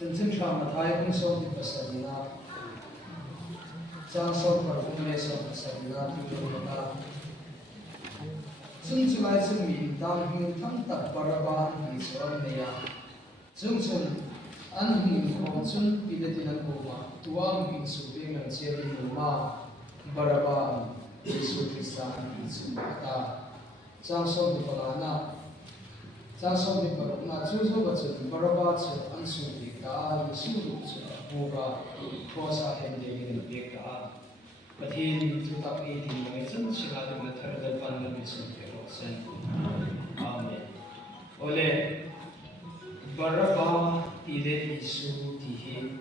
chân chân tra mà thái cũng sống thì pasarina trang sống cả cũng nghe sống pasarina thì được ta chân chân lại chân mình đang hình thăng tập paraban thì sống này à chân chân anh hình không chân bị để tiền của mà tuang hình số tiền là chia đi mà paraban Yesus Kristus Yesus ta trang sống thì palana trang sống thì palana chú chú vật chất paraban sẽ anh số ta Yesus sẽ buka kuasa hem dengan baik ta Batin tu tak ini mengenai segala dengan terdepan lebih sempurna. Amin. Oleh Baraba tidak isu tihe,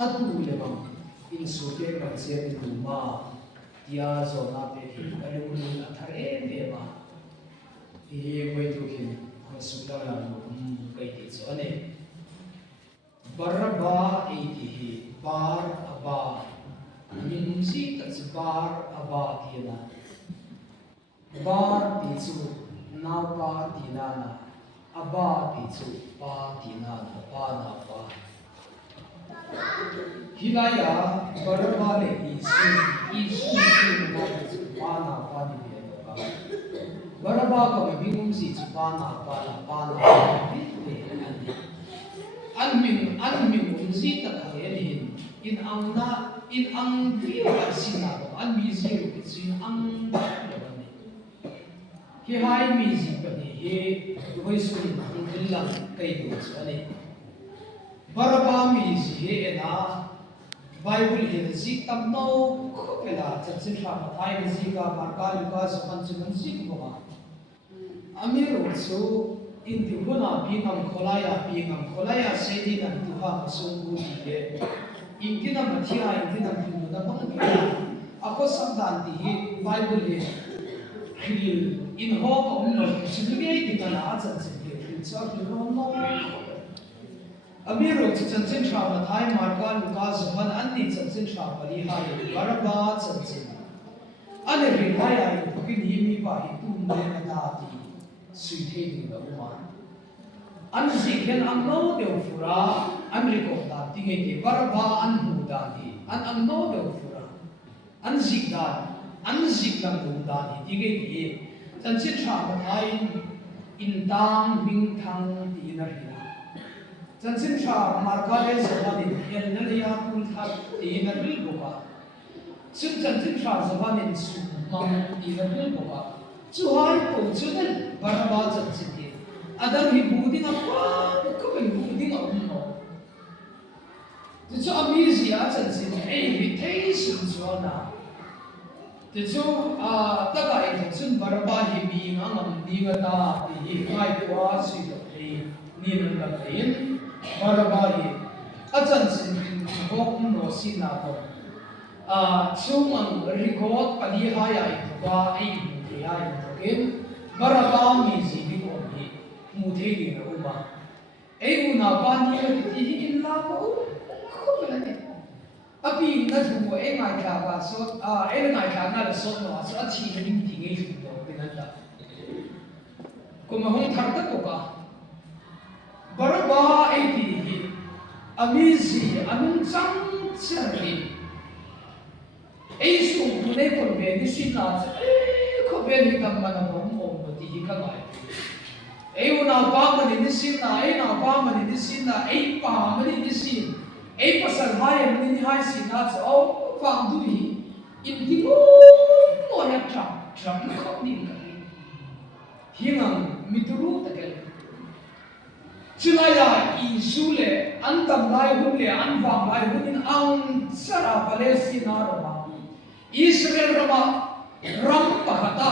atu lemang insu ke kerja di rumah dia zona behi kalau pun athare bema tihe begitu ke sudah lalu kayak itu ane Baraba tihe bar aba Min si tak sebar abah tiada. Bar tisu napa tinana, abah tisu pa tinana, pa napa. Hilaya berbalik isu napa tisu pa napa tiada. Berbalik kami bingung si pa napa. Anmin si tak kalian in ang viewer sina an music sin ang labani he high music bani he voice in dillang kai do sani baraba music he ena bible he zik tam no khopela chatsin tha thai music ka marka luka so kan chin sik boma amiro so in tibuna bingam kholaya sedi nan tuha sungu he Ingkina mathia ingkina pindu na bangkita ako samdan di Bible le khil in ho ko no sigme di kana achan se sa ki no no amiro chan sha ma thai marka luka zaman anni chan sha pali ha baraba chan ane ri haya ki ni mi pa hi tu me na ta ti sui the ni da uma an zikhen ang no de fura Amerika da tingay ke barba an hudani an no de fura an zikdan an zikdan hudani tingay ke chan cha thai in dang ming thang ti na hina chan cha marka le zabani en na ya kul tha ti na bil boka chan cha zabani su mang ti na bil boka chu hai ko chu den barba chan ke adam hi buding a ko bil buding a这就amazing啊！真是invitation说呢，这就大概就是把把那边啊，那个大的卖瓜子的，你们那边把真是我们是那个就我record 把厉害呀，把厉害的，把米子的我们木头的我嘛，我那把你们的一拉过。Api na tu ngai tha ba so ngai tha na so no so chi ni ti ngai su do pinanda ko ma hong thar ta ko ka baraba ti hi amizi anung chang chari su ku ne ko be ni sin na ko be ni kam ma na mo ti hi ka ngai una pa ma ni sin na na pa ma ni sin na pa ma ni sin pasal hai mani hai sina so fam du hi in ti mo ya cham khop ni ka hingang mituru ta kel chulaya isu le antam lai hun le an wang lai hun in ang sara palestina roma israel roma ram pahata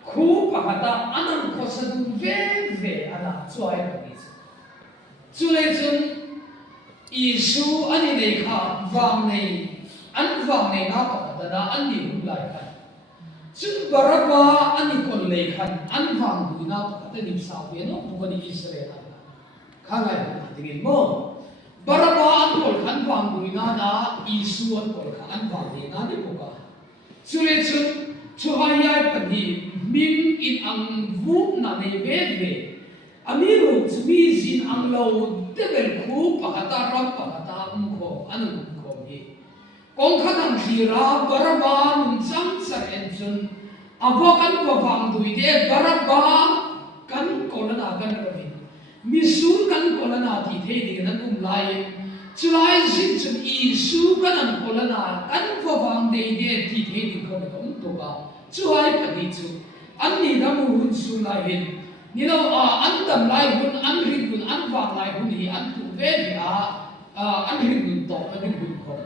khu pahata anang khosadu ve ana chuai ka ni chule chun Isu ani nei kha wang nei an wang nei na ka da an ni hu lai khan chun baraba ani kon nei khan an wang du na ka ta ni sa be no bu ni Israel kha ngai dingin mo baraba an kol khan wang du na isu an kol khan an wang nei na ni bu ka chule chun chu hai pa ni min in ang vu na nei ve ve ami ru chu mi zin ang lo devil khu pakata ram pakata ko anu ko mi kong khatang khira baraba nung chang sar en chun avokan ko wang dui de baraba kan kolana kan rami mi sun kan kolana ti the ni nan lai chulai zin chun I su kan kolana kan ko wang de ti the ni ko to ba chuai pati chu anni damu hun su lai hin you know an dam lai hun an rin hun an wang lai hun hi an tu ve ya an rin hun to an rin hun ko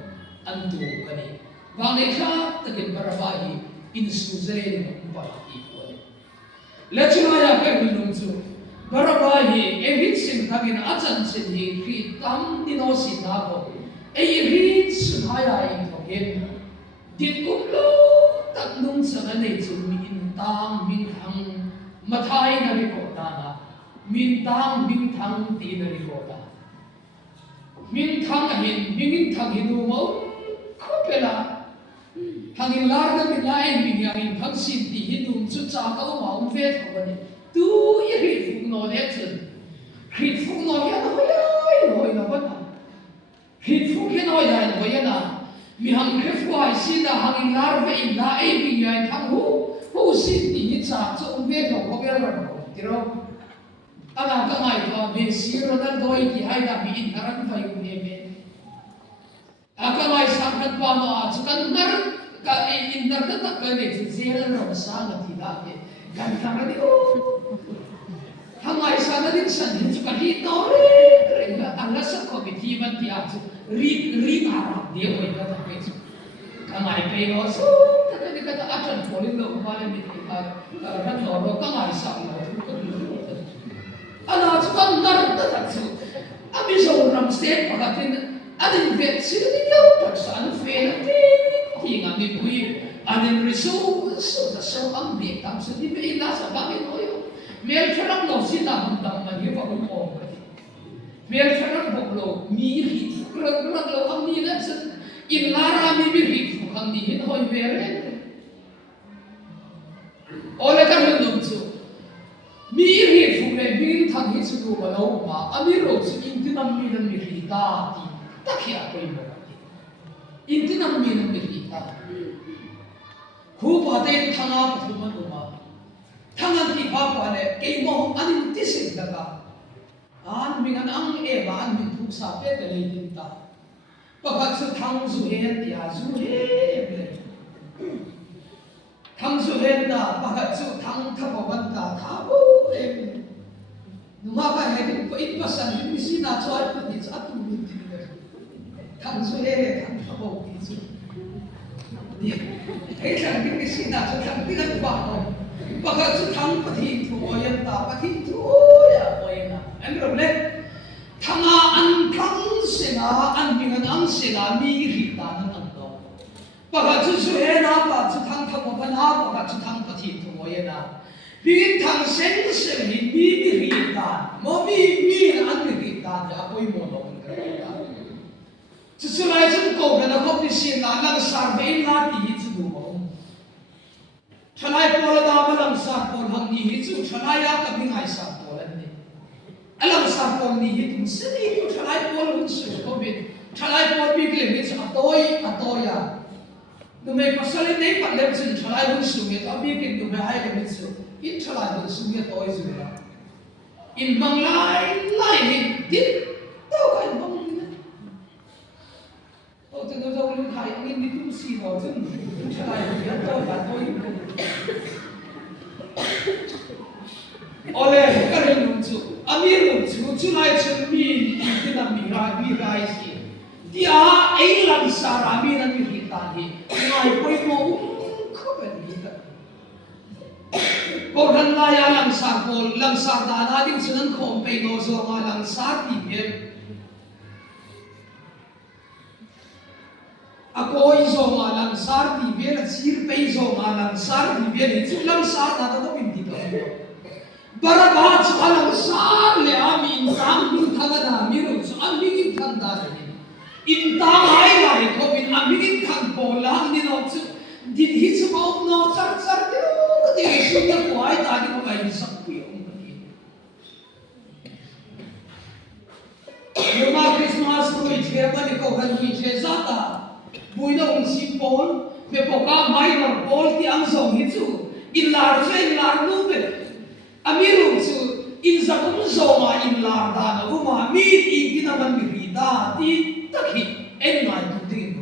an tu kani wang ne kha takin baraba hi in su zere ni ba ki ko le chuna ya pe hun nung chu baraba hi evit sin thakin achan sin hi kri tam dino si na ko e rin sun haya in to gen dit kum lo tak nung sa nei chu mi in tang min thang mathai na ri ko ta na min tang min thang ti na ri ko ta min thang a hin min thang hi nu mo ko pela hangin lar na min lai min ya in thang sin ti hi nu chu cha ka ma um ve tho ba ni tu ye ri fu no le chun ri fu no ya na hoi na ba na ri fu ke no ya na hoi na mi hang ke fu ai si da hangin lar ve in la ai min ya in thang hu sin ti ni cha chu um ve tho ko be ra ko ti ro ana ka ngai to be si ro na doi ki hai da mi in haran vai u ne me aka ngai sang khat pa no a chu kan nar ka in nar ta ta ka ne chu zel ro sa na ti da ke kan ta ra ni o hangai sa na din san hin chu ka hi to re ga ala sa ko bi ti ban ti a chu ri ma ra de oi ka ta pe chu ka ngai pe no so ta ni ka ta a chan ko lin lo ba ni ti ka ran lo ro ka ngai sa no ana chu kan nar ta ta chu ami so ram se pa ka tin adin vet si ni lo ta san fe na ti hi nga mi pui adin riso so ta so am bi tam so ni be ina sa ba mi no yo mel charam no si ta hum tam ma ni ba ko ko mel charam bo lo mi hi kra kra lo am ni na san in lara mi bi hi fu kan ni hin hoi ve re ole ka lu dum chu mi hi fu le bin thang hi chu du ba lo ma ami ro chu in ti nam mi nam mi hi ta ti ta khia ko in ba in ti nam mi nam mi hi ta khu ba te thanga phu ma du ma thangan ti pa pa le ke mo an ti sin da ka an mi ngan ang e ba an mi thu sa pe te le tin ta pa kha chu thang zu he ti a zu he thang zu he da pa kha chu thang tha ba ban ta tha bo e ma ka he ti ko it pa san mi si na choi pa ti cha tu mi ti le thang zu he thang tha bo ti chu e chan mi si na chu thang ti kan pa no baka chu thang pathi thu yan ta pathi thu ya oina an ro le thanga an thang se na an mingan ang se na mi ri ta na an to baka chu su he na pa chu thang tha mo pa na baka chu thang pathi thu ya na bin thang sen se ni mi ri ta mo mi an ri ta ya koi mo no ka ta chu su lai chu ko na ko pi si na lang sa be na ti chu du mo Chalai pola da balang sa pol hang ni hi chu chalai ya ka bing hai sa pol an ni alang sa pol ni hi tum sini hi chalai pol hun su ko bin chalai pol bi kle ni chu atoya nu me pasal nei pat le chu chalai hun su me ta bi kin nu me hai le ni chu in chalai hun su me toy zu la in mang lai hi dit to kai bang ni o te no zo lu khai ni ni tu si no chu chalai hun ya to ba toy Ole kare nung chu amir nung chu lai chu mi ti na mi rai si dia ei lam sa ra mi na mi hi ta ni ngai poi mo ko be ni ta ko dan la ya lam sa da na ding chu nan khom pe no zo ma lam sa ti ye ako izo ma lam sa ti be la sir pe izo ma lam sa ti be ni chu lam sa da ta ko bin ti to Baraba chu alang sa le amin tang min thanga da mi ru chu amin thang da ni in tang hai lai ko bin amin thang po la ni no chu din hi chu ko no char ti ro ko ti shi ni ko ai ta ni ko kai ni sak pu yo tôi chế mà đi câu hành vi chế giá ta bùi nó ông xin Paul về bộ cá máy mà Paul thì ăn sống hết chú in là nu về amiru chú in ra cũng sống mà in là ta nó cũng mà mi in thì nó mình bị ta thì tất khi em nói tụi tin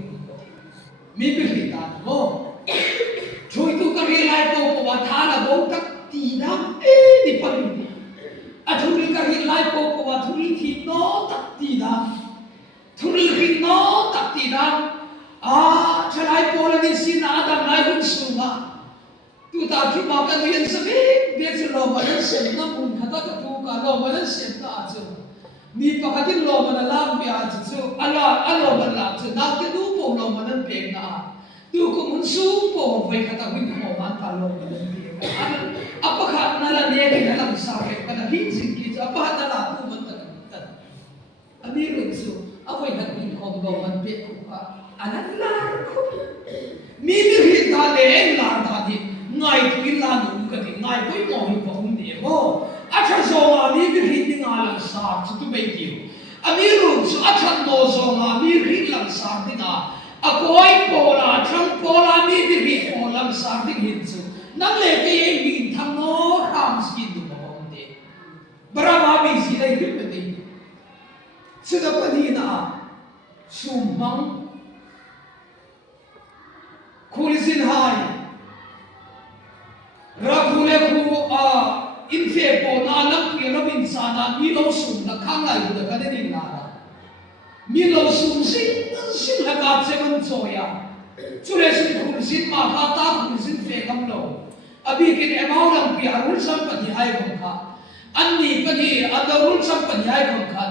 mi bị ta nó chui tu cái lại bộ mà thà là bộ tất tí đó đi phần thuri cái lại bộ mà thuri thì nó tất tí đó thuri thì nó tất tí đó chalai pola ni sin adam lai hun sunga tu ta ki ma ka yen sabe be lo manan sem na mun khata ka tu ka lo manan sem na chu mi pa khatin lo manan lam bi a chu alo man la chu na ke du po lo manan pe na tu ko mun su po ve khata wi mo man ta lo manan pe apa khat na la ne ke la sa ke ka na hin sin ki apa na la tu man ta ani ru su avoi khat bin ko lo man pe ko ka anan lar ko mi hi ta le lar ta di ngai tu la nu ka di ngai poi mo hi ko hum de mo a tha zo ma mi hi di nga la sa chu tu be ti a mi ru chu a tha no zo ma mi hi la sa di nga a koi po la thang po la mi hi po la sa di hin chu nang le ke ye mi thang no ram skin du mo hum de bara ma mi si lai hi pe de chu da pa ni na sum mang Kulisin hai rakule ku infe po na lam pi lo bin sa na mi lo sum na khang lai bu da ka de na mi lo sum sin la ka che man cho ya chu le sin kulisin ma ka ta kulisin fe kam lo abi kin emau lam pi arul sam pa di hai bang kha anni pa di adarul sam pa di hai bang kha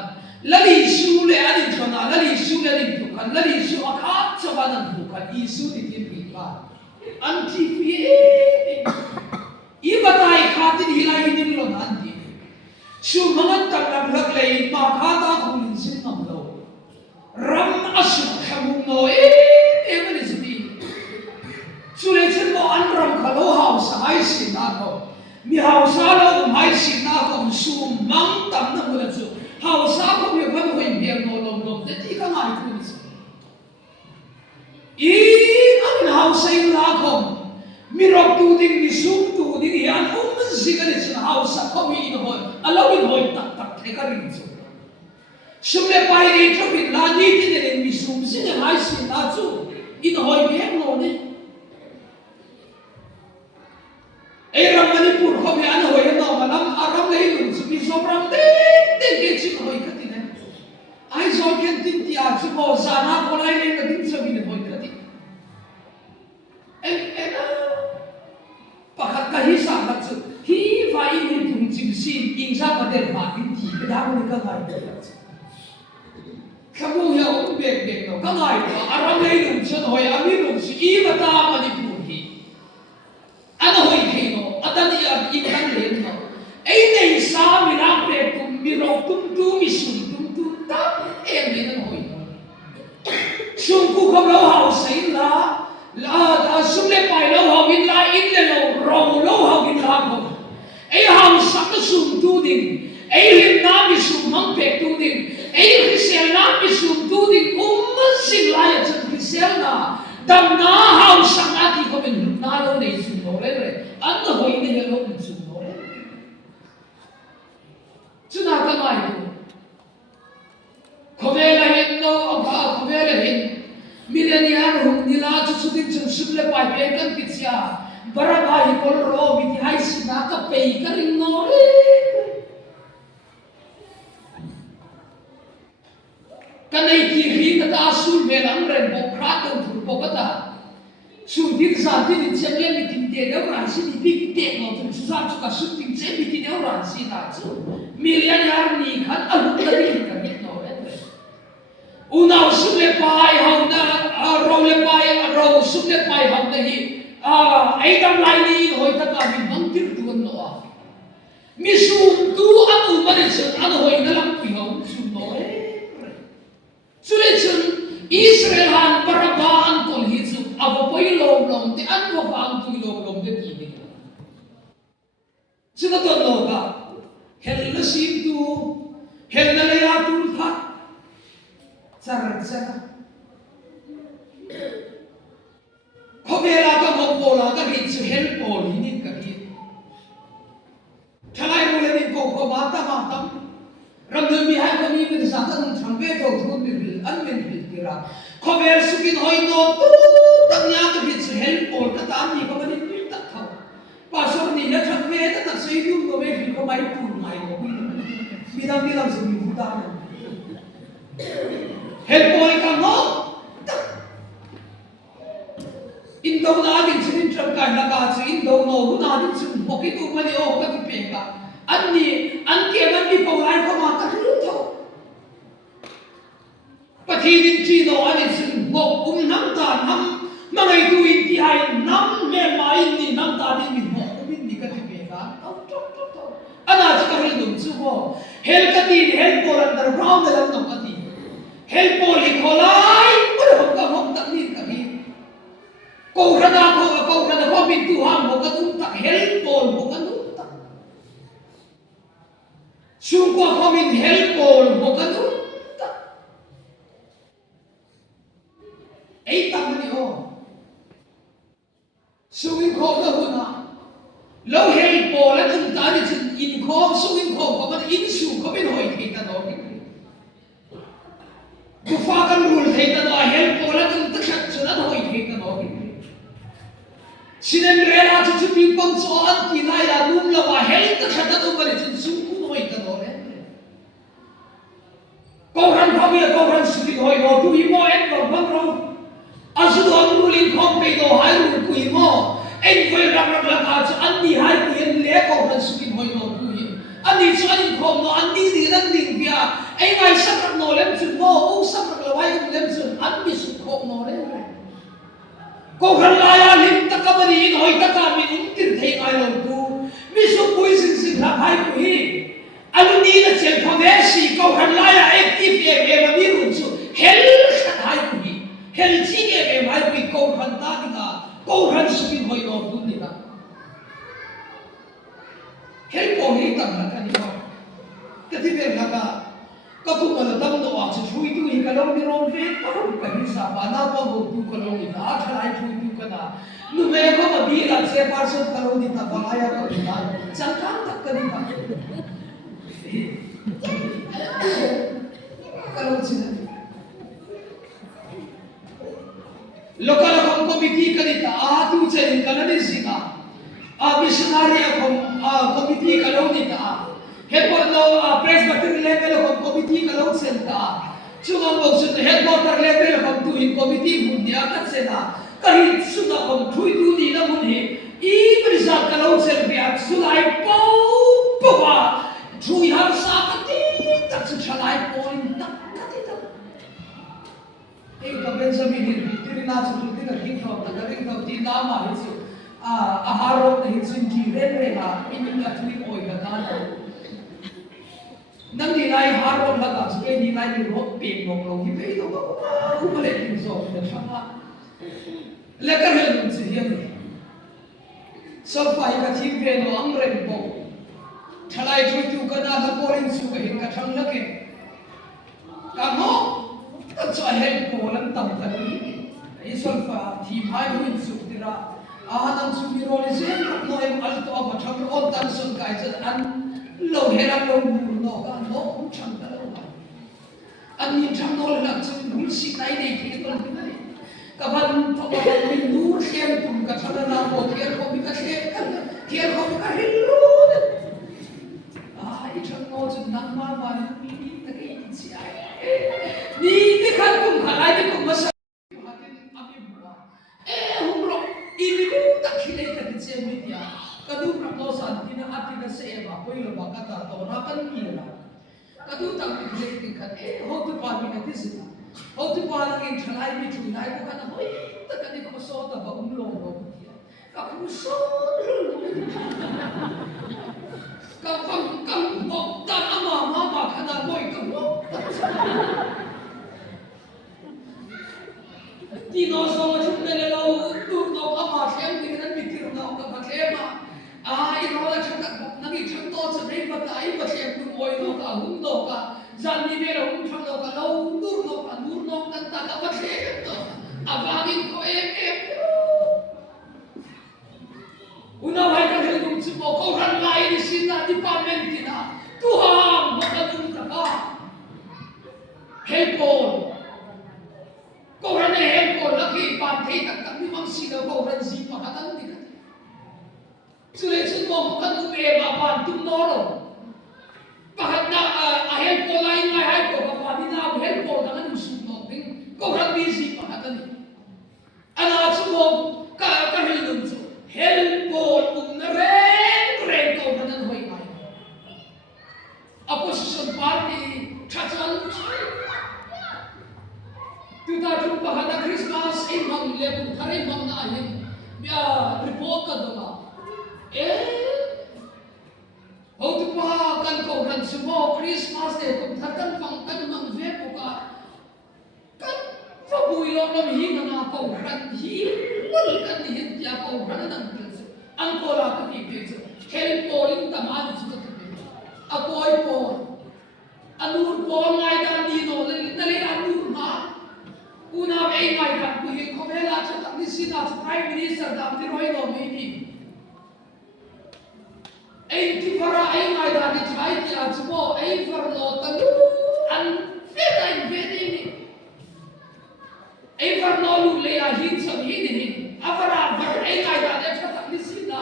lali shu le ani chona lali shu le ni tu khan lali shu akha chawa nan tu khan isu di tin anti pie ibatai khatin hilai din lo anti su mangat tak lak lei ma khata khulin sin ngam lo ram asu khamung no mani sbi su le chen mo an ram khalo house ai sin na ko mi house lo mai sin na ko su mang tam na mo chu house ko mi ban ho in biang no lom de ti ka ngai ku ni house in la kom mirok tu ding ni sum tu ding yan man sigal is house ko mi in hoi alawin hoi tak tak the ka rin chu sumle pai ri tro bin la ni ti ne mi sum sin hai sin na chu in hoi be no ne e ram manipur ko me an hoi no malam aram le lu chu mi som ram de ke chi hoi ka ti ne ai zo ken tin ti a chu mo sa na ko lai le na tin so mi ne hoi ka ti pakhat ka hi sa lat chu hi vai ni thum chim sin in sa ma der ma in ti ka da ni ka ngai ka khamu ya o bek bek no ka ngai to aram nei lu chen hoi ami lu si I ba ta ma ni pu hi ana hoi thei no atani ya I kan le no ei nei sa mi na pe tum mi ro tum tu mi sun tum tu ta em ni na hoi sum ku kham lo hau sei la sumle pai lo hau in la in le lo hau in la ko ei hau sak sum tu ding ei lim na mi sum hang pe tu ding ei risel na mi sum tu ding sing la ya chan risel na dam na hau sak na ti ko ben na lo nei sum no le an no hoi ne lo sum no le chuna ka mai tu khovela hin no ka khovela hin millennial hum nila chu chutin chung sumle pai pe kan pitsia baraba hi kol ro mi ti hai sina ka pe ka ring no re kanai ti hi ka ta sul be lam ren bo kra to thur bo ka ta su din sa tin chem le mi tin te da ran si ni pi te no tu su sa chu ka su tin che mi ti ne ran si na chu millennial ni khan a lu ka ri ka mi no re unaw sumle pai hau na ro le pai ro sumle pai hau na hi ai dam lai ni hoi ta ka bi bang tir tu no a mi sum tu anu ma le chen an hoi na lam pi hau sum no e sule chen Israel han baraba an kol hi chu avo poi lom te an ko fang tu lom de ti ni sina to no ka hel na sim tu hel na le ya tu tha sa sana khobela ka mopola ka hit su help all hinit ka hit thalai mole ni ko mata matam ramdul mi hai ko mi min sa ta nung thambe to thun bil an men bil kira khobel sukin hoi no tu tak nya ka hit su help all ka ta ni ko ni bil tak thau pasor ni ya thambe ta tak sei dum ko me bil ko mai tu mai ko bilang su mi buta help all ka no Indo na din sin tram ka na ka su Indo no na din sin hoki tu mani o ka ti pe ka anni an ke man ni ko lai ko ma ka lu tho pathi din chi no ani sin mo nam ta nam mangai tu in ti ai nam me mai ni nam ta din ni mo min ni ka ti pe ka to ana chi ka hel dum chu mo hel ka ti hel ko underground la no ka ti hel ko li kholai ko ka hom tak ni ka ni kau kada ko bintu ham mo kadung tak helpol mo kadung tak sungko ko min helpol mo kadung tak ei tak ni ho suing ko ka huna lo helpol at ang tani sin in ko suing ko man in su ko bin hoi thei ta no ku fa kan rul thei ta no helpol at ang takshat sunan hoi thei ta no Sinan rela chu pi pang so an ki na ya num la wa hel ta khata tu bari chin su ku noi ta no re ko ran phabi ko ran su ki hoi no tu hi mo en ko bang ro asu do an rulin khom pe do hai ru ku hi mo en voi ram ram la ka chu an ni hai ku en le ko ran su ki hoi no tu hi an ni chu an khom no an ni ni ran ding pia ai ngai sak no lem chu mo u sak la wai ku lem chu an ni su khom no re ko khan la ya lim ta ka bani in hoi ta ka min um tir thei ngai lo tu mi su pui sin sin la hai ku hi alu ni na chel pha ve si ko khan la ya active e ma mi ru chu hel khat hai ku hi hel chi e mai ku ko khan ta ni ga ko khan su bin hoi lo tu ni na hel ko hi tam la ka ni ma ka ti ve la ka ka tu ma dam no wa chu chui tu hi ka lo ni ron ve ka ro ka hi sa ba na ba ho tu ka lo ni na thalai chui tu ka na nu me ko ma bi la che par so ka lo ni ta ba ya ka ni na chang kang tak ka ni ba ka lo chi na lokal committee ka ni ta a tu che ni ka na ni si ka a missionary committee ka lo ni ta headquarter presbytery level of committee ka lo senta chunga mo sun headquarter level of tu in committee mun dia ka sena kahi suna kom thui tu ni na mun hi I brisa ka lo sen bia sulai po wa thui har sa ka ti tak su chalai po in tak ka ti tak ei ka benjamin ni ti na chu ti na ki from ta ring ka ti na ma hi chu a haro ta hi chin ki re re ha in ka thui oi ka ka nang ni lai haro la ka chu ni lai ni ro pe no lo hi pe to ko ku ma le tin so na sama le ka he dum chi hi ni so pai ka thi ve no ang ren bo thalai thui tu ka na ka porin su ka hin ka thang la ke ka mo ta cha he ko lan tam ta ni ai so fa thi mai hu su tira a hanam su mi ro ni se no em al to ba thang on tan sun kai chan an lo hera lo mur no ka no chang ta lo ma an ni chang no la chung bul si nai nei thi ko ni nai ka ban to ba ni nur sem tum ka thana na ko thier ko bi ka she ka thier ko ka hello ai chang no chu nang ma ma ni ta ke chi ai ni ti khan kum khalai ni kum ma sa hatin ami bua hum ro I ni ku ta khilei ka ti che mi dia kadu prapno san tina atina se ema poilo ba kata to na kan ki la kadu ta khilei ti khan ho tu pa mi na ti si ho tu pa la in thalai mi chu nai ko kana hoi ta ka ni ko so ta ba lo ka ku so ka kam bo ta ama ma kana hoi ka mo ti no so ma chu ne le lo tu no ka ma khem ti nan mi ti no ka ba khem ma ai no la chak na ngi chak to cha nei ba ta ai ba khem tu oi no ka hu no ka zan ni be lo thang no ka lo nur no kan ta ka ba the to abangin ko una vai ka hel dum chu ko ran lai ni sin na department kina tu ha mo ka dum ta ka help ko ran help ko laki pa thei tak tak ni mang si ko ran ji pa ka tan ni ka sule chun mo ka dum e ba ban tum no ro pahat na help ko lai ngai hai ko ba ni na help ko da kan su no ding ko ran bi ji pa ka tan ni ana chu mo ka hel dum chu help ko na ren ko ran an hoi ngai opposition party chachan tu ta tu pahat na Christmas e mang le bu thare mang na hin ya report ka do ma ho tu pa kan ko ran sumo Christmas de ko thatan pang kan mang ve ko ka kan fa bui lo lam hi na ko ran hi mul kan hi ya ko ran nan an ko la ka ni pe chu help polling ta ma ni chu ka pe a koi po anur po ngai dan di no le na le anur ma una ve ngai kan ku hi ko ve la cha ta ni si na prime minister da ti roi no me ni ai ti para ai ngai da ni chai ti a chu ai far no ta lu an ve ni ai far no lu le a hin sam hi ni avara var ai ngai da de cha ta ni si na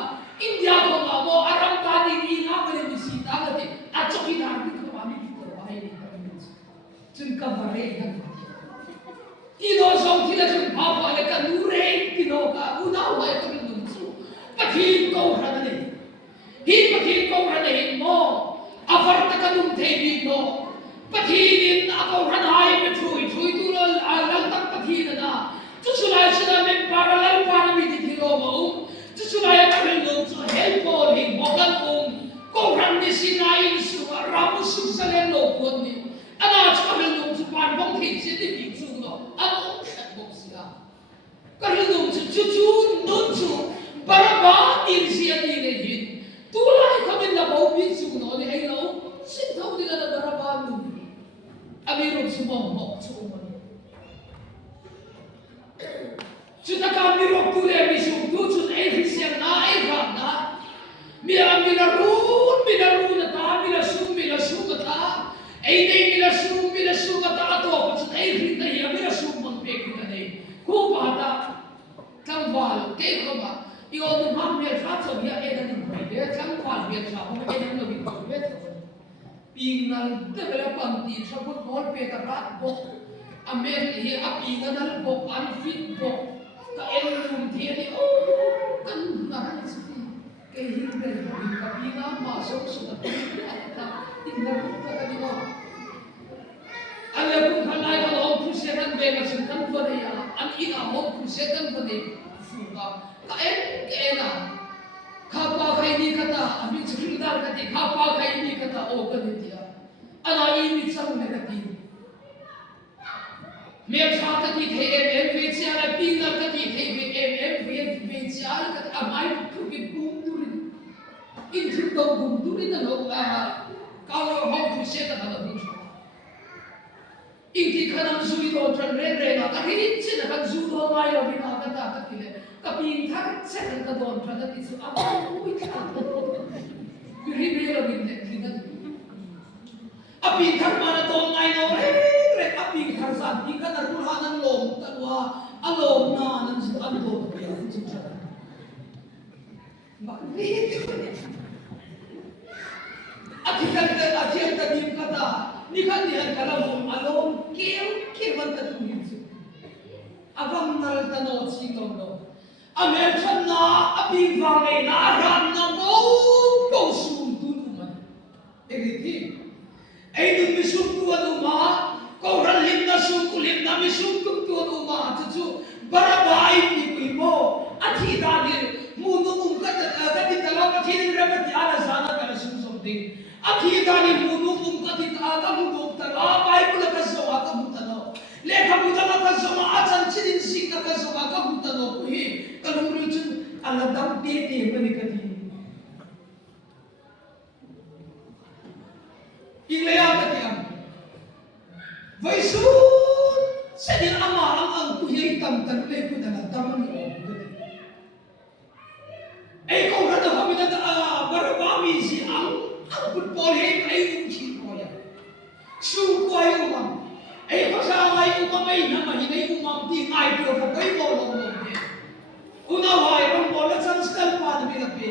india ko ma mo aram ta di ni na be ni si ta la ti a chu hi na ni ko ma ni ko ai ni chun ka vare na Ino song tila chun papa le ka nure kino ka una wa ka min chu pathin ko ran ni hi pathin ko ran ni mo afar ta ka num the bi no pathin in a ko ran hai pe thui tu lal al tak pathin na chu sulai sina men parallel para mi di thilo mo chu sulai ka min no chu help ko hi mo kan ko ran ni sinai su ramu su salen lo ko ni ana chu min no chu pan bong thi si di bi chu no ano boksia kahil dum chu non chu baraba in sia ni le hin tulai kami na bau bi chu no ni ai lo sin thau ni na baraba nu amirum su mo mo chu mo chu ta ka mi ro tu le mi su tu chu ai hi sia na ai ga na mi na ru na ta mi la su ma ta ai dei mi la su ma ta to pa chu ai hi na ya mi la su mon pe ki na dei ko ba ta tang wal ke ko ba io nu ham me fa so ya e na ni bai de tang wal me cha ho e na no bi ko ve ping na de bela pam ti cha ko mol pe ta rat bo a me hi a pi na dal bo an fit bo ka en rum thi ni o kan na ni si ke hi be ka pi na ma so na ta in na ta ka ni no alle kun khalai ka lo khu se kan be ma sin kan ko ne ya an ina mo khu se kan ko ne fu ka en na kha pa khai ni ka ta ami chhil dar ka ti kha pa khai ni ka ta o ka ni dia ana I mi chang ne ka ti me cha ka ti the em ve cha la pi na ka ti the em ve cha ka ta mai ku ki bum du ri in thil do bum du ri na no ka lo ho khu se ka ta ni Inti kanam zui do tran re ma ka hin chin ka zu do mai lo bi na ka ta ka kile ka ping thar chen ka don tran da ti su a ui ka bi ri be lo bi ne ki na a ping thar ma na don ngai no re a ping thar san ti ka na ru ha nan lom ta wa a lom na nan su an do ka ya chi cha ma ri a ti ka dim ka ta ni kan ni an kala mo alon ke man ta tu yin su avang nal ta no chi long no amer chan na abi wa me na ran na go sum tu nu man e ti ai nu mi sum tu anu ma ko ran lim na sum ku lim na mi sum tu anu ma chu barabai pi mo athi da ni mu nu ka ti ta la ka thi ni ra ba ti ala sana ka sum sum ding athi da ni mu nu ka ti ta ka mu do ta la bible ka so ka mu ta no le ka mu ta ka so ma a chan chin sing ka so ka mu ta no hi ka lu ru chu ala dam te ba ni ka ti ile ya ka vậy số sẽ đến ama ang kuya tam tan le ku na tam ni ai ko ra da kami na barabami si ang football he ai chi ko ya su ko ai umam ai ko sa ai umam ai na ma hi umam ti ngai ko ko kai mo lo lo de una wai ram bol na sanskal pa de na pe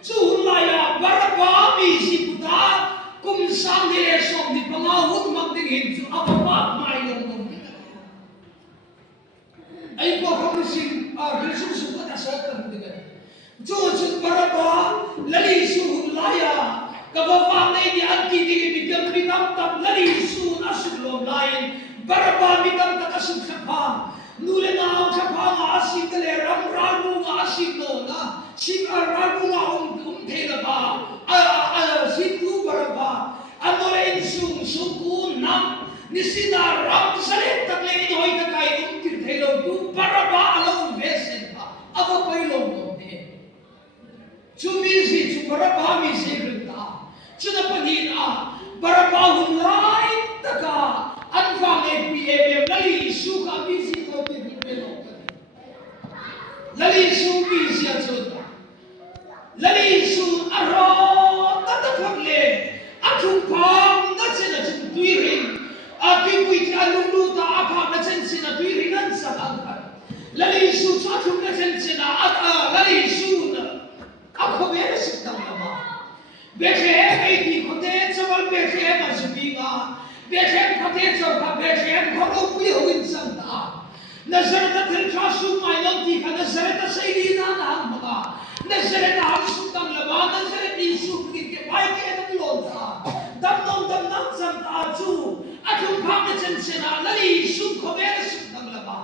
su la ya barabami si puta kum sang de som di pangahut mag ding hin su apa pa mai lo lo ai ko ko sing risu su ko ta sa kan de जो बरबा लली सु लाया कबफा ने दी अंति दी become become तब लली सु असुलो लाइन बरबा बिकम तक असु खफा नूले नाउ खफा आसी तले रम रागु आसी नो ना सिंह रागु ना थे लबा सिंधु बरबा अनोले सु कु ना निसिना रम सले तक ले इन होई तकाई उनकी थे लो तू बरबा अलो वेसे था अब कोई लो Cumisi cu barabami segreta, cuna panin barabahun lain taka anfang EPM lali isu kami si kopi belo, lali isu bisi acuda, lali isu arot tatapag le, atung pam na cina cina tuiring, kipuit alumdu ta apa na cina tuiringan sa angkat, lali isu atung na cina lali isu ako mere siktam lama bekhe ai ti khote chawal bekhe ma subinga bekhe khote chawka bekhe khoro pi hoin santa nazarata thil khasu mai long ti khana nazarata saidi na na maga nazarata ham siktam lama nazarati su ke bai ke na lota dam nam santa chu athum pham na chen sena lali su khobere siktam lama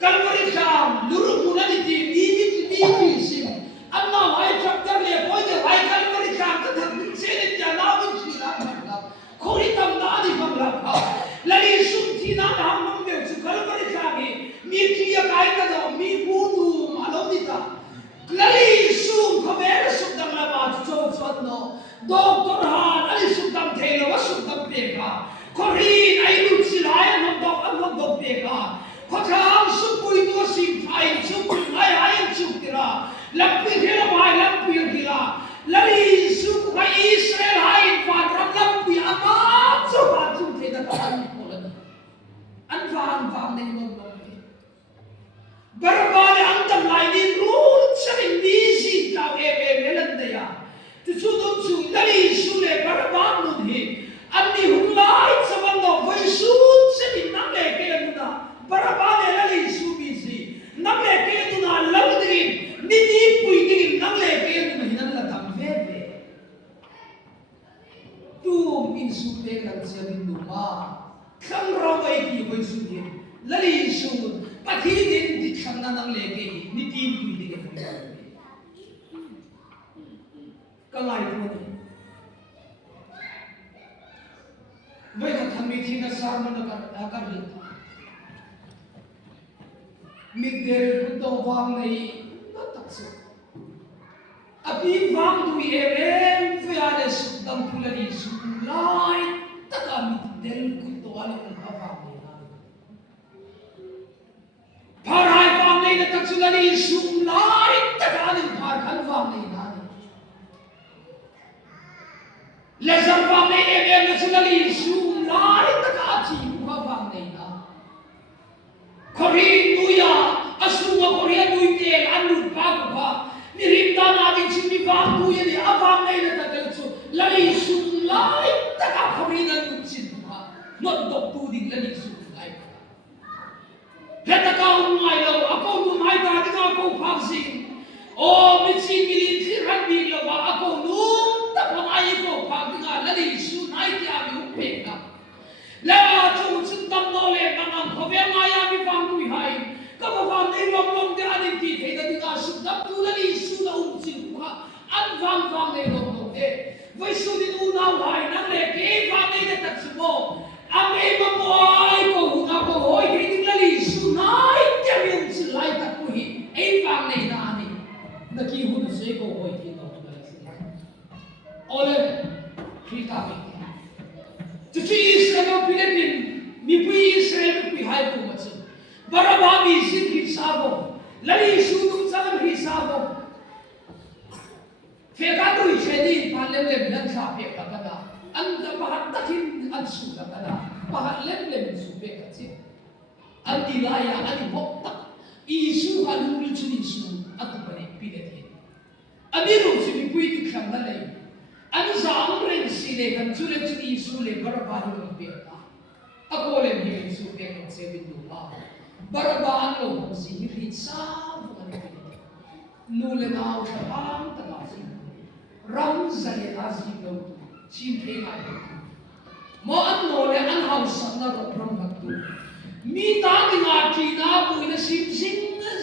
kalvari kham luru munani ti mi sim अन्ना भाई ट्रैक्टर ले कोई के भाई कल पर काम तो धर से ने जाना भी छीला मतलब खोरी तम ना दी बंगला का लली सुथी ना हम में से कल पर जागे मीठी या काय का दो मी पूदू मालो दीता लली सु खबर सुदम ना बात चो चोनो डॉक्टर हां लली सुदम थेलो व सुदम पेगा खोरी आई लुचिलाय हम दो पेगा खोखाम सुपुई तो सिंह फाइन सुपुई आई चुकरा लंपी खेला भाई लंपी खेला लली सुख भाई इस्राएल हाई फादर लंपी अमाप सो बाजू थे ना कहानी बोलन अनफान नहीं बोल बरबाद अंतम लाइनी रूल चलिंग दीसी तावे वेलन दया तो सुदम लली सुले बरबाद नुधे अन्नी हुलाई सबंदो वैसून चलिंग नमले के लुना बरबाद लली सुबीसी नमले के लुना लवदरी निधि पुईदी नमले के महिना लतम वेवे तुम इन सुपे लंचे बिंदुमा खंगरावई की वैसुगे लली सुन पथी दिन दिखना नमले के निधि पुईदी के कलाई बोले वे थमी थी न सामने कर लेता मिदेल कुतो वांग नहीं अभी वाम दुई एवं फ़ियाले सुदम पुलनी सुलाई तका मिदेल कुतो वाले उनका वाम नहीं भाराय वाम नहीं न तक सुलनी सुलाई तका दिन भार खल वाम नहीं नानी लेज़र वाम नहीं एवं न सुलनी सुलाई तका ची उनका वाम नहीं ना खोरी दुया असुमा कोरिया दुईते अनु बागुबा निरिंदा नादिक सिमी बागु ये ने अबाम नहीं लेता कलचो लली सुलाई तका खबरीना नुचिनुहा मत दोक्तु दिन लली सुलाई लेता का उन्माई लो अको उन्माई दादिका अको फाक्सिंग ओ मिची मिली थिरन भी लो बा अको नूम तपनाई को फाक्सिंग लली सुनाई क्या भी उपेगा लगा चो चिंतम नोले मंगम खबे माया भी फांगु हाई कब फांग नहीं लोग दे आदित्य थे ददिका सुदम तुलनी सुना उचिनुहा अनफांग फांग नहीं लोग दे वैसुदिन उनाव हाई नंगे के फांग नहीं दे तत्समो अमे ममोई को हुना को होई के दिलली सुनाई क्या भी उचिलाई तक कोई ऐ फांग नहीं नानी नकी हुन से को होई के तो ओले फ्रीता में तो चीज से Philippine mi pui Israel mi pui hai ku machu baraba mi sin hi sabo lali su dum salam hi sabo fe ka du chedi pan lem lem nan sa pe ka kana an ta pahat takin an su ka kana pahat lem lem su pe ka chi an dilaya an bok tak isu halul chu isu atu bani pileti adiru si mi pui di kham na lei an zam ren si le kan chu le chu isu le baraba hi pe ta ako le hi isu pe ka se bin du pa baraba an lo si hi ri sa bu ani nu le na u sa pam ta ga si ram zale azi lo chi pe ngai mo an no le an hau sang na ro ram hak tu mi ta ki nga chi na bu ina sim sing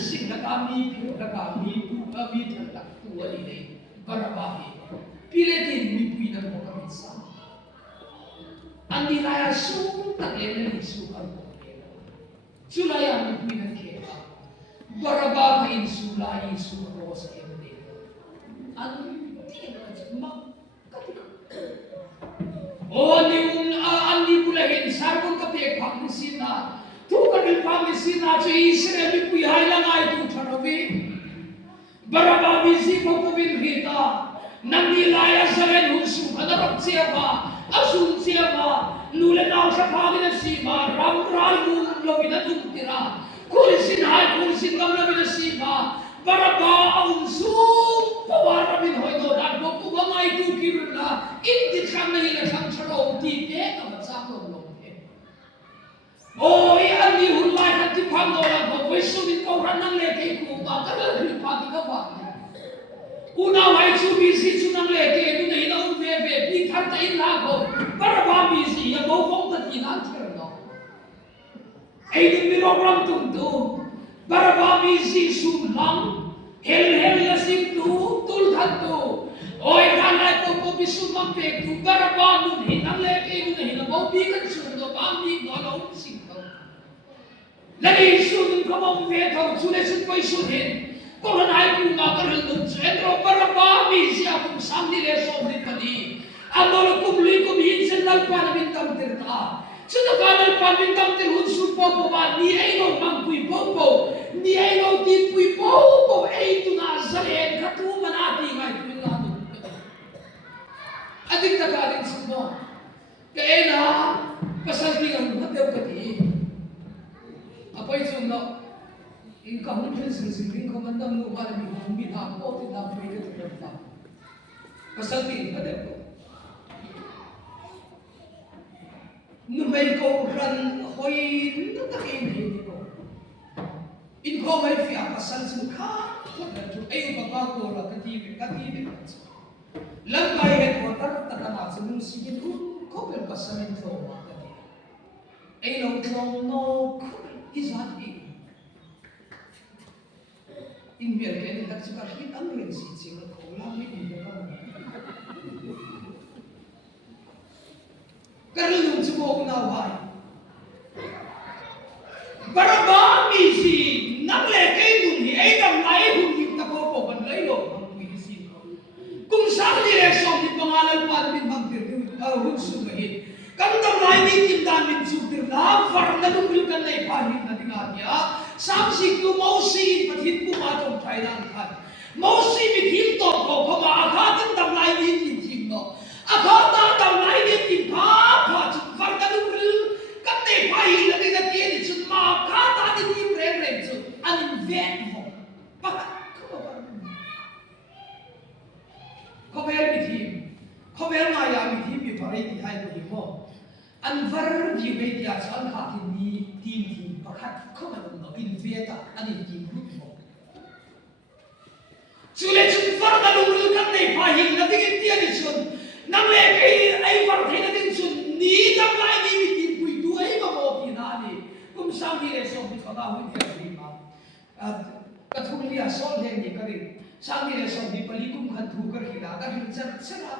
sing la ka mi phi la ka mi tu ka mi thal tak tu ani le baraba hi pile tin mi pui na ko ka mi sa an di la ya su ta le le ni su ka ko su la ya mi pui na ke baraba ka in su la i su ko sa ke ne an ti ma ka ti o ni an ni pula hin sar ko ka pe phang ni si na tu ka ni phang ni si na che Israel mi pui hai la ngai tu thanovi baraba bi si ko ko bin hita nandi la ya saren hu su ana rap che ba asun che ba nu le na sa phang ni si ma ram ral nu lo bi na tu tira kul sin hai kul sin gam lo bi na si ba baraba un su pawara min hoi do dan ko ku ba mai tu kirun la in ti kham na hi la kham charo ti te ka ma sa ko lo te o i an ni hun lai ka ti pham do la ko poi su ni ko ran nang le ke ku ba ka la ri pa ti ka ba una wai chu bi si chu nang le ke nu nei na un ve ve pi thar ta in la ko baraba bi si ya bo phong ta ti na thir no ai ni mi ro ram tum tu baraba bi si su lam hel la sim tu tul than tu oi kan lai ko bi su mam pe tu baraba nu ni nang le ke nu nei na bo bi kan su do ba mi no lo sim ko la ni su ni ko mom ve tho chu le su koi su hin ko han ai ku ma ka rel nu chen ro baraba mi si a kum sam ni le so ni pa ni a lo kum li kum hin sen dal pa na bin tam tir ta chu da ka dal pa bin tam tir hun su po ba ni ai no mang pui po ni ai no ti pui po ai tu na zalen ka tu mana ti ngai tu la tu adik ta ka din su mo ke na pasal ti ang hadeu ka ti apai chu no in ka hun thil sing sing ring ko man dam nu ba mi hom mi na ko ti da pui ka ta pasal ti hadeu ko nu mai ko ran hoi nu ta ke ni ko in ko mai fi a pasal su kha ko da chu ai ka ka ko la ka ti lam kai he ko tar ta ka na su si ke tu ko pel pasal in tho ma ka ti ai no tlong no is hat i in mir ke ni tak chu ka hit am ren si chi ko la mi ni ka karil nung sumo na wai baraba mi si nang le ke nung hi ai dam lai hun ni ta ko ban lai lo mang mi si kum sang ni re som ni pangalan pa min mang tir hun su ga hi kam dam lai ni tim dan min su tir na far na lu bil kan nei pa hi na dinga ya sam si ku mau si pathit ku ma tong thai dan khat mau si mi thim to ko ma akha tin dam lai ni tim tim no akha ta dam lai ni tim pa chu far ka lu bil kan nei pa hi na dinga ti ni chu ma kha ta ni tim re chu an invent mo pa ko vel mi thim ko vel ma ya mi thim mi parai ti hai ko hi mo an var vi me dia chan kha ti ni tim tim pa khat ko ma no invent an ni tim lu mo chu le chu far na lu bil kan nei pa hi na dinga ti ni chu nang le ke ai var the na ding chu ni dam lai ni mi tim pui du ai ma mo ti na ni kum sang ni le so bi ka da hu ti ri ma ka thu li a sol he ni ka ri sang ni le so bi pali kum khan thu kar hi la ka ri chan chara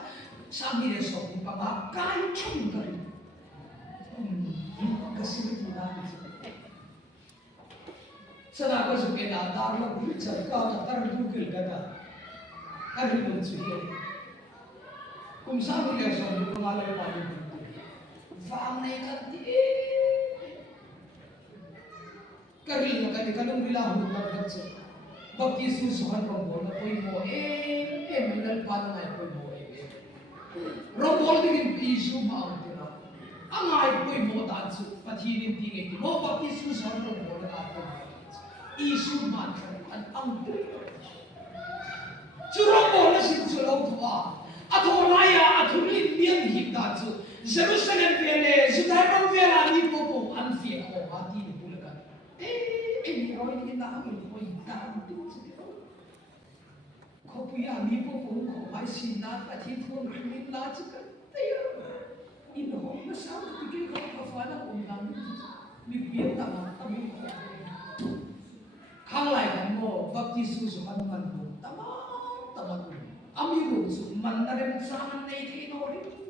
sang ni le so bi pa ma kai chum ka ri ka si ti na ni sana ko su ke na dar la bu char ka na tar du kil ka ka ka ri lu chu hi kum sang ni le so bi pa ma le pa ni vam nei ka ti karil na kani kanong bilahon na gatsa baptiso suhan rombol na koy mo minal pa na koy mo rombol din isu mauntina ang ay koy mo tansu pathirin tingay mo baptiso suhan rombol na koy isu man ang rombol na sin sulaw tuwa atolaya atulin biyan higdatsu Jerusalem vele Judaram vela ni popo anfie ko ati ni bulagan ni roy ni na amin ko itam ko puya ni popo ko mai sinat ati thon rin na chika tayo ino masam tigil ko kafana umdam ni biyan ta kami ko khalai kan mo baptisu su hanuman mo tamam amiru su mandarem saman nei thinori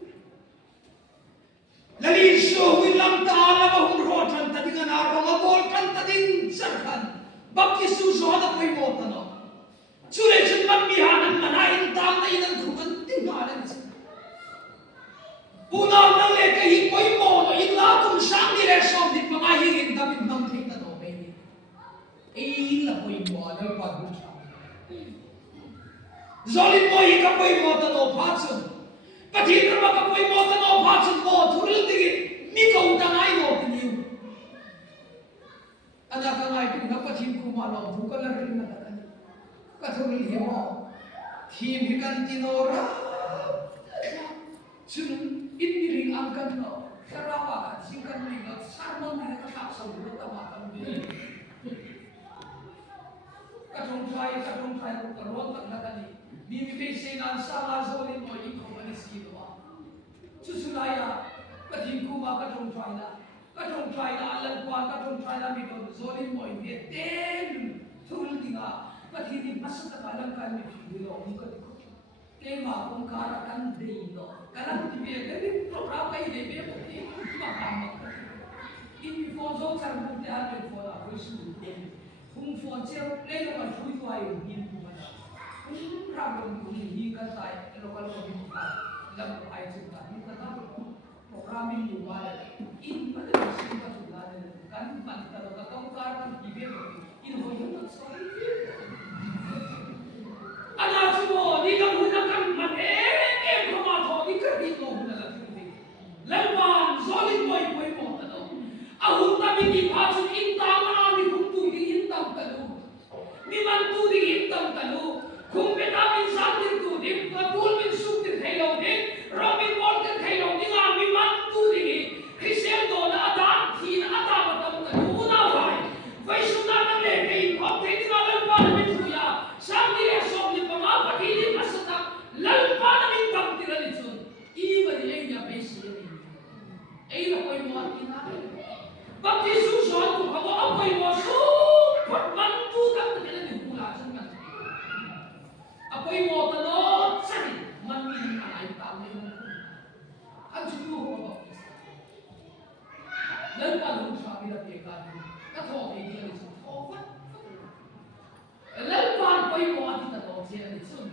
Lali so wilang taala bahum rotan tadi dengan apa ngabol kan tadi sarkan baki susu ada koi motano cure cuma mihanan manain tam na inang kuman tinggalan unang nang leka hi koi mono illa tum sang di resom di pangahingin damit mang kita do baby illa koi mono pagut zolim mo hi ka koi motano patsun Patin na makapoy mo ta no patsun mo turil digit mikaw tangay mo tiniw. Anak ka ngay ting napatin kumalaw buka na rin na tatani. Katuril mo himikan tinora. Sun iniring angkan no karawakan singkan lingat sarmang lingat kaksaw buka tamakan din. Katong try ko karon tak natani. Bibigay sinan sa mazolin mo ikaw maniskito Susulaya, kating kuma katong try na alam ko katong try na midon zolin mo hindi tulad nga kating masuk na alam ka ni Pilo ni ko tema kung karakan dino kalang tibiya galing programa ini be mo ni makamak ini fozo sarang de ate for a question kung fozo lelo ka thui tuay hin kumana kung problem kung hindi ka tay lokal ko hindi lam ay suka ni kata programming luar in pada musim sudah kan kalau kau karang ibe in hoyo sorry anak semua di gunakan mate komato di kerja gunakan lempan zolim boy mo tado ahun tabi di pasun intang ani kuntu di intang tado ni mantu di intang tado kung betamin satin tu di patul min suktir hello di Robin Walker hello di nga mi mantu di Cristiano na adan tin ata matam ka unaway vai sunatan le kay pop di nga lalpa na min suya sam di resom di pangapatili masata lalpa na min pagtira ni sun iba di ay niya besi ay na koy mo atina bakti susuan ko kamo apoy mo super mantu ka na di bulasan ka apoy mo tanot sari manmin na ay tama yung ang siguro ko lalpa nung sabi na piyagad kato ay di na nisun lalpa apoy mo ati tanot siya nisun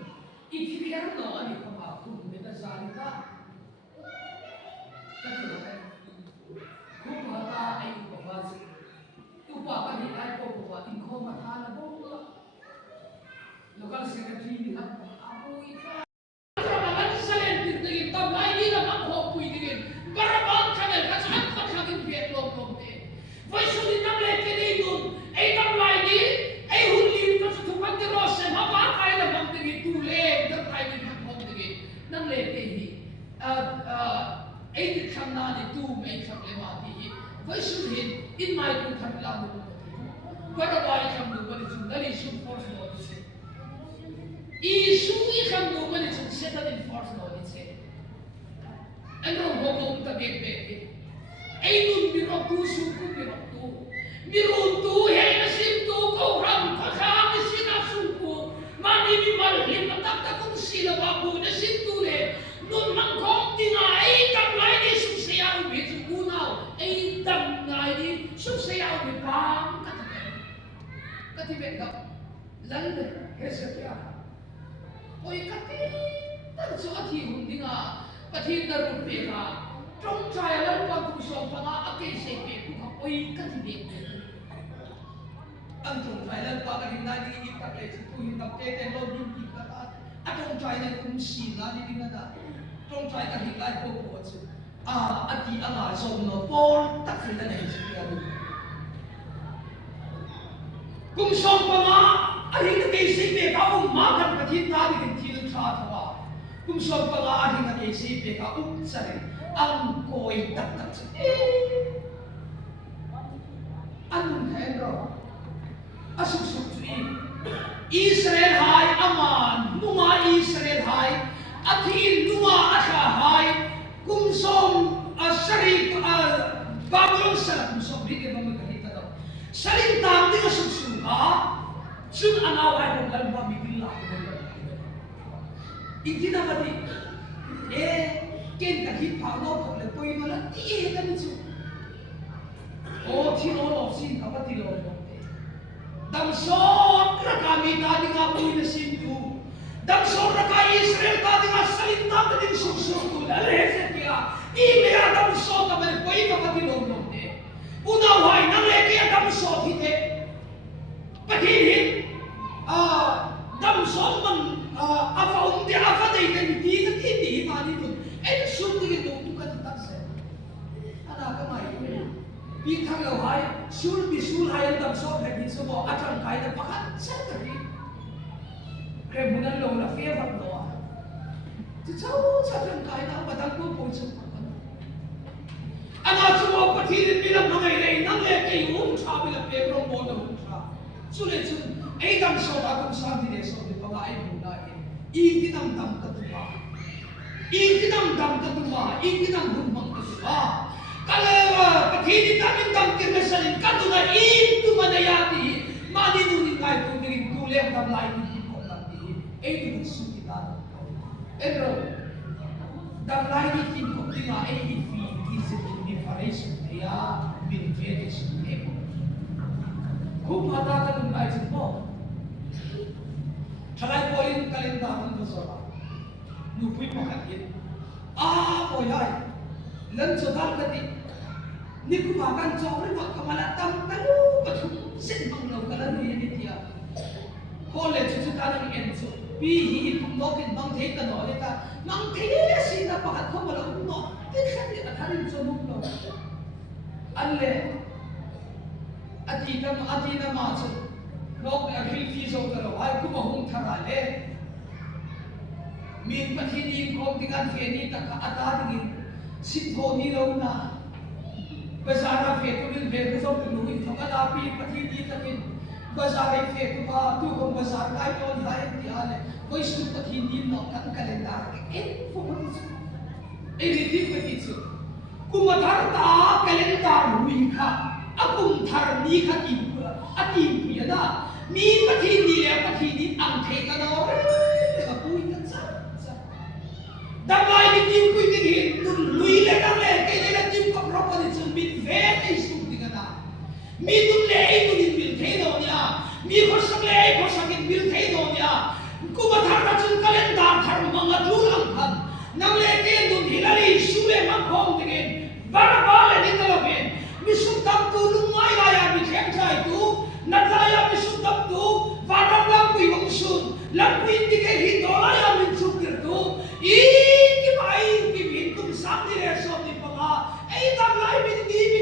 itikera no ani kamakun beta salita kato na kayo kung hata ay upabasi upapa ni ay po po ating ko matala po local secretary ni lang ako ito ang salentin tingin tabla hindi naman ko po itigin barabang kanel kasaan pa kaging Vietnam komte voice din ng leke din dun ay tabla hindi ay hulin ka sa tupan ni Rosen mapakay na bang tingin tuleg ng tayo ng komte ng leke hindi ay dikam na ni tu may isang lemati voice din in my kung tabilang mo barabay kang doon dali support mo isu ikan doon ito set in force no ito ano hogong tabebe ay nun birok tu suku birok tu hel na simtu kau ram kakang sinasuko manimi malhim na taktakong sila babu na sintule nun mangkong tinay tamlay ni susayaw medyo unaw ay tamlay ni susayaw ni pang katibet ka lalo Hezekiah Oi katin tanso ati hindi nga patin na rupi ka trong chaya lang pag-usong pa nga akay sa ipe ko ka oi katibet ang trong Thailand pa ka hinay ni ikak le tu hin kap te lo dun ki ka ta atong try na kum si na ni na da trong try ka hinay ko ko chu ati anga som no por tak sila na si ya kum som pa nga ahin na kay si pe ka makan ka tin ta ni til tha thawa kum som pa nga ahin na kay si pe ka sare ang koi tak tak sa anong kayo asuk-suk Israel hai aman nunga Israel hai atin nunga asha hai kumsom asari Babylon sala kumsom rike mamagkita daw saling tam di asuk-suka sun anaway kong lalma migila hindi na mati ken kahit pano kong lepoy mo lang tiye ka nito tinono sin kapatilo Damson kami tadi ngapuin na sintu. Damson raka Israel tadi ngasalita na din susunod. Alese kaya, ime damson tabi po ito katilong de. Unaway nang leki damson hite. Patinin, damson man afaum di afaday na hindi mani doon. Sundigin doon tukan itakse. Anak kamay. Bikang laway, sul bisul hayal damson lagi semua akan kaya pakat sendiri. Kemudian lo na favor doa. Jauh akan kaya padang ko po semua. Anak semua patinin bilang nangai nang leki unsa bilang favor mo na unsa. Sulit damson akong santi deso di pagay muna itinamdam katuwa. Itinamdam katuwa, itinamdam katuwa. Kalau patinin namin damkin na salin kaduna into manayati maninunin kahit kung naging kulang damlay hindi ko natin din sukitan bro damlay hindi ko nga isip difference kaya benefits kung matatanong na isip mo salay po rin kalendaran ko sa nupoy makalit boyay lansotan kati ni kumakan jawri wa kamalatam kalu patung sen manglaw kalan ni dia college su tanang enso bihi nokin bang thei ta no leta mang thei sina pakat ko bala no tikhan ni atharin so mukno alle ati na ma chu nok akhil fi so ta ai ku mahung tharale min pathini ko tingan feni ta ka ata dingin sitho ni lo na Bazara fetu bil bezo tului thongala pi pathini takin bazara fetu ba tu kong bazar kai on hai ti ale koi su pathini no kan kalendar ke information editing petitsu kumathar ta kalendar hui kha akum thar ni kha ki ati pu ya ni pathini le pathini ang the ta no ka pui ta cha damai ni tim kui ti lui le na le ke le tim ko proper chun bit ve ai su diga da mi dun le ai dun bil the do nya mi ko sak le ai ko sak bil the do nya ku ba thar ka chun kalendar thar manga tu lang khan nam le ke dun hilali su le ma khom digin bar ba le ni ta ben mi su tam tu lu mai la ya mi khem chai tu na la ya mi su tam tu va dam la kui wong sun la kui ti ke hi do la ya mi su kir tu ki bai ki bin tum sam ni re so ni pa ai dam lai bin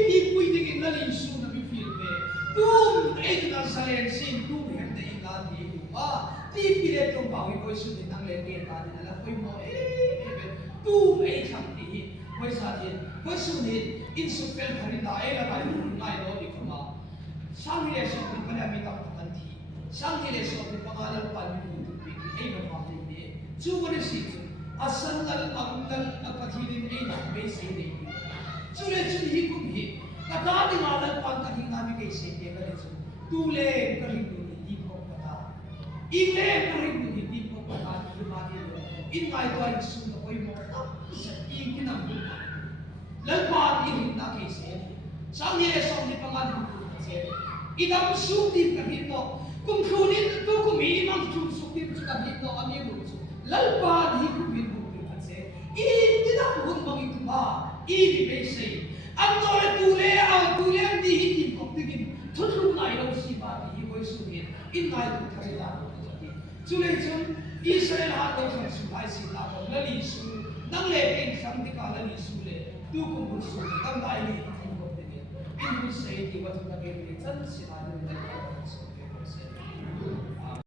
di pui digin na lin su na mi fil be tum ai na salen sin tu hem de ila di ba ti pi le tong ba wi ko su ni nang le ke ta ni la koi mo tu ai kham ti koi sa ti koi su ni in su fel khari da ai la bai nai do ni khama sang ni le so ni pa mi ta kan thi sang ni le so ni pa la pa ni tu pi ai ba ma ni chu ko ni si asal al-amlal apatinin ay nakbay sa hindi. Sulit hi kum hi. Katating alal pagkating namin kay sa hindi ka rin. Tuleng ka rin doon, hindi ko pata. Ileng ka rin doon, hindi ko pata. Ingay ko ay gusto ko yung mga sa ingin ang buka. Lalpaan irin na kay sa hindi. Sa ang hileson ni pangalan ko sa hindi. Inang sukdip ka dito. Kung kunin ito, kuminim ang sukdip sa dito, kami yung lalpaan hi kum ini tinahun bang itu ini besi. Ang tole tule ang dihitin ko tingin tulong na ilaw si bati ko in ngai tu thari da ti chule chun Israel ha ko sang su hai si ta ko la li su nang le eng sang ti ka la li su le tu kum bu su tam dai ni ko te ni in bu sei ti wa tu na ke ni chan si na ni